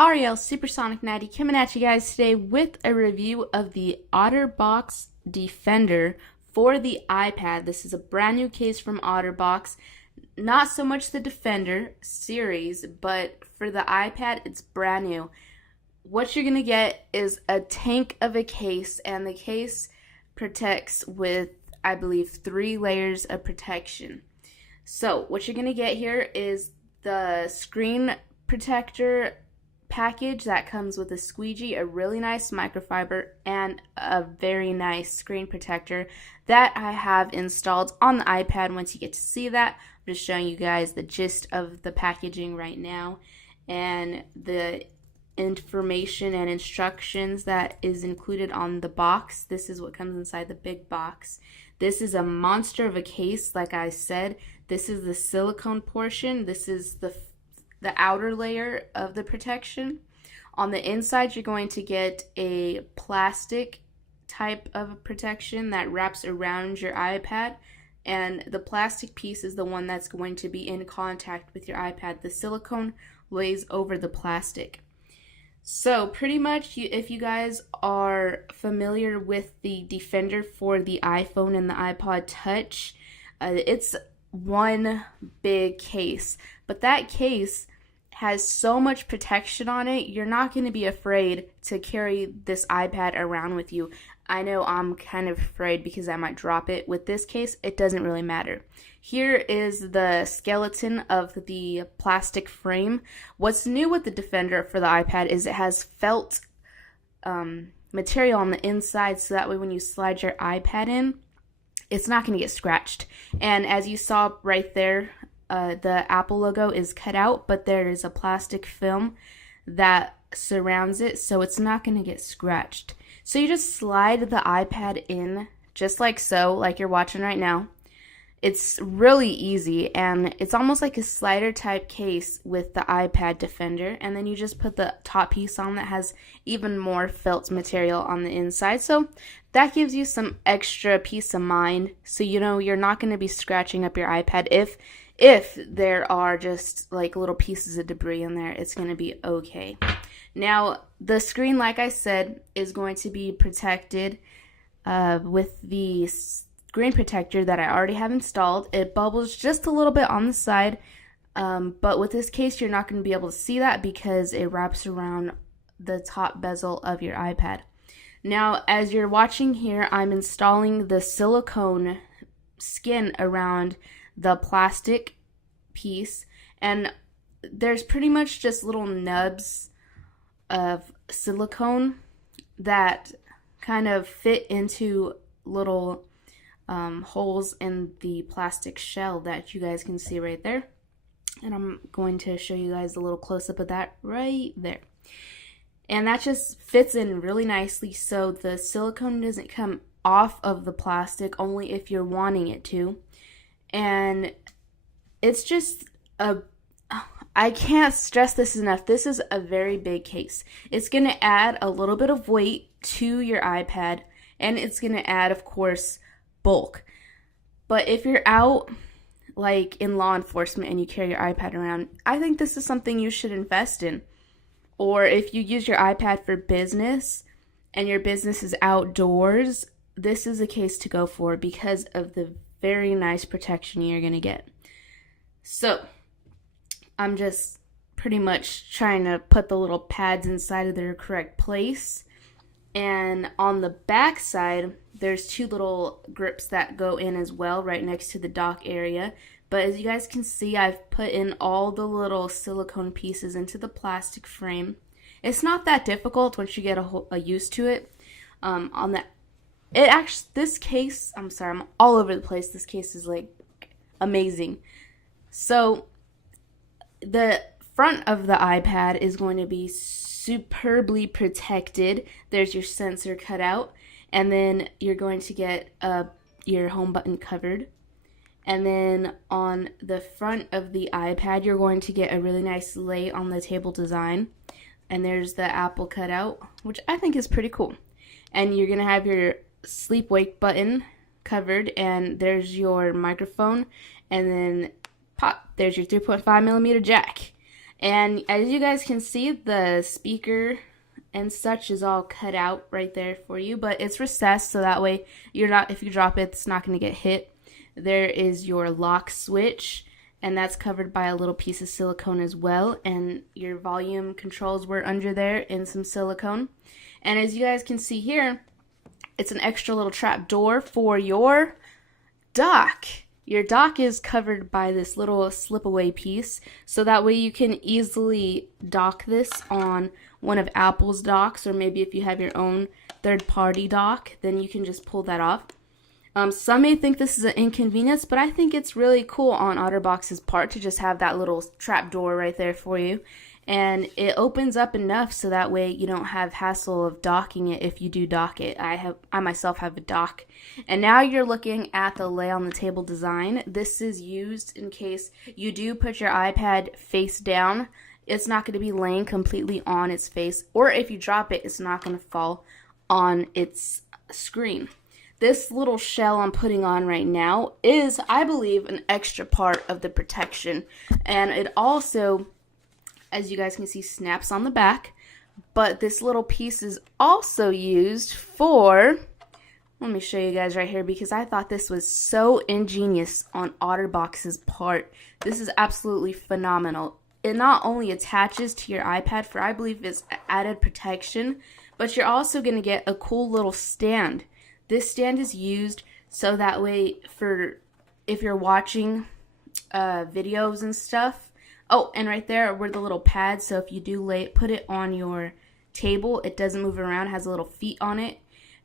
Ariel Supersonic Natty coming at you guys today with a review of the Otterbox Defender for the iPad. This is a brand new case from Otterbox. Not so much the Defender series, but for the iPad, it's brand new. What you're going to get is a tank of a case, and the case protects with, I believe, 3 layers of protection. So what you're going to get here is the screen protector package that comes with a squeegee, a really nice microfiber, and a very nice screen protector that I have installed on the iPad. Once you get to see that, I'm just showing you guys the gist of the packaging right now and the information and instructions that is included on the box. This is what comes inside the big box. This is a monster of a case, like I said. This is the silicone portion. This is the outer layer of the protection. On the inside, you're going to get a plastic type of protection that wraps around your iPad, and the plastic piece is the one that's going to be in contact with your iPad. The silicone lays over the plastic. So pretty much, if you guys are familiar with the Defender for the iPhone and the iPod Touch, it's one big case, but that case has so much protection on it, you're not going to be afraid to carry this iPad around with you. I know I'm kind of afraid because I might drop it. With this case, it doesn't really matter. Here is the skeleton of the plastic frame. What's new with the Defender for the iPad is it has felt material on the inside, so that way when you slide your iPad in, it's not going to get scratched. And as you saw right there, the Apple logo is cut out, but there is a plastic film that surrounds it, so it's not going to get scratched. So you just slide the iPad in just like so, like you're watching right now. It's really easy, and it's almost like a slider type case with the iPad Defender, and then you just put the top piece on that has even more felt material on the inside. So that gives you some extra peace of mind, so you know you're not going to be scratching up your iPad. If there are just like little pieces of debris in there, it's going to be okay. Now, the screen, like I said, is going to be protected with the screen protector that I already have installed. It bubbles just a little bit on the side, but with this case, you're not going to be able to see that because it wraps around the top bezel of your iPad. Now, as you're watching here, I'm installing the silicone skin around the plastic piece, and there's pretty much just little nubs of silicone that kind of fit into little holes in the plastic shell that you guys can see right there. And I'm going to show you guys a little close-up of that right there. And that just fits in really nicely, so the silicone doesn't come off of the plastic, only if you're wanting it to. And it's just I can't stress this enough. This is a very big case. It's going to add a little bit of weight to your iPad, and it's going to add, of course, bulk. But if you're out like in law enforcement and you carry your iPad around, I think this is something you should invest in. Or if you use your iPad for business and your business is outdoors, this is a case to go for because of the very nice protection you're going to get. So I'm just pretty much trying to put the little pads inside of their correct place. And on the back side, there's 2 little grips that go in as well, right next to the dock area. But as you guys can see, I've put in all the little silicone pieces into the plastic frame. It's not that difficult once you get a used to it. This case, I'm sorry, I'm all over the place. This case is like amazing. So the front of the iPad is going to be superbly protected. There's your sensor cut out, and then you're going to get your home button covered. And then on the front of the iPad, you're going to get a really nice lay on the table design. And there's the Apple cutout, which I think is pretty cool. And you're going to have your sleep wake button covered, and there's your microphone, and then there's your 3.5mm jack. And as you guys can see, the speaker and such is all cut out right there for you, but it's recessed so that way you're not, if you drop it, it's not going to get hit. There is your lock switch, and that's covered by a little piece of silicone as well, and your volume controls were under there in some silicone. And as you guys can see here, it's an extra little trap door for your dock. Your dock is covered by this little slip away piece, so that way you can easily dock this on one of Apple's docks, or maybe if you have your own third-party dock, then you can just pull that off. Some may think this is an inconvenience, but I think it's really cool on Otterbox's part to just have that little trap door right there for you. And it opens up enough so that way you don't have hassle of docking it if you do dock it. I myself have a dock. And now you're looking at the lay on the table design. This is used in case you do put your iPad face down. It's not going to be laying completely on its face, or if you drop it, it's not going to fall on its screen. This little shell I'm putting on right now is, I believe, an extra part of the protection. And it also, as you guys can see, snaps on the back. But this little piece is also used for, let me show you guys right here, because I thought this was so ingenious on Otterbox's part. This is absolutely phenomenal. It not only attaches to your iPad for, I believe, it's added protection, but you're also going to get a cool little stand. This stand is used so that way for if you're watching videos and stuff. Oh, and right there were the little pads, so if you do put it on your table, it doesn't move around, it has a little feet on it.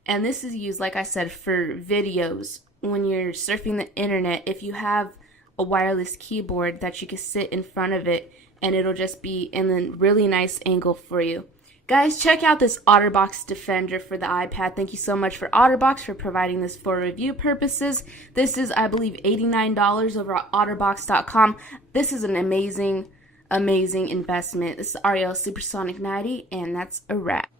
And this is used, like I said, for videos. When you're surfing the internet, if you have a wireless keyboard that you can sit in front of it, and it'll just be in a really nice angle for you. Guys, check out this Otterbox Defender for the iPad. Thank you so much for Otterbox for providing this for review purposes. This is, I believe, $89 over at Otterbox.com. This is an amazing, amazing investment. This is Ariel Supersonic 90, and that's a wrap.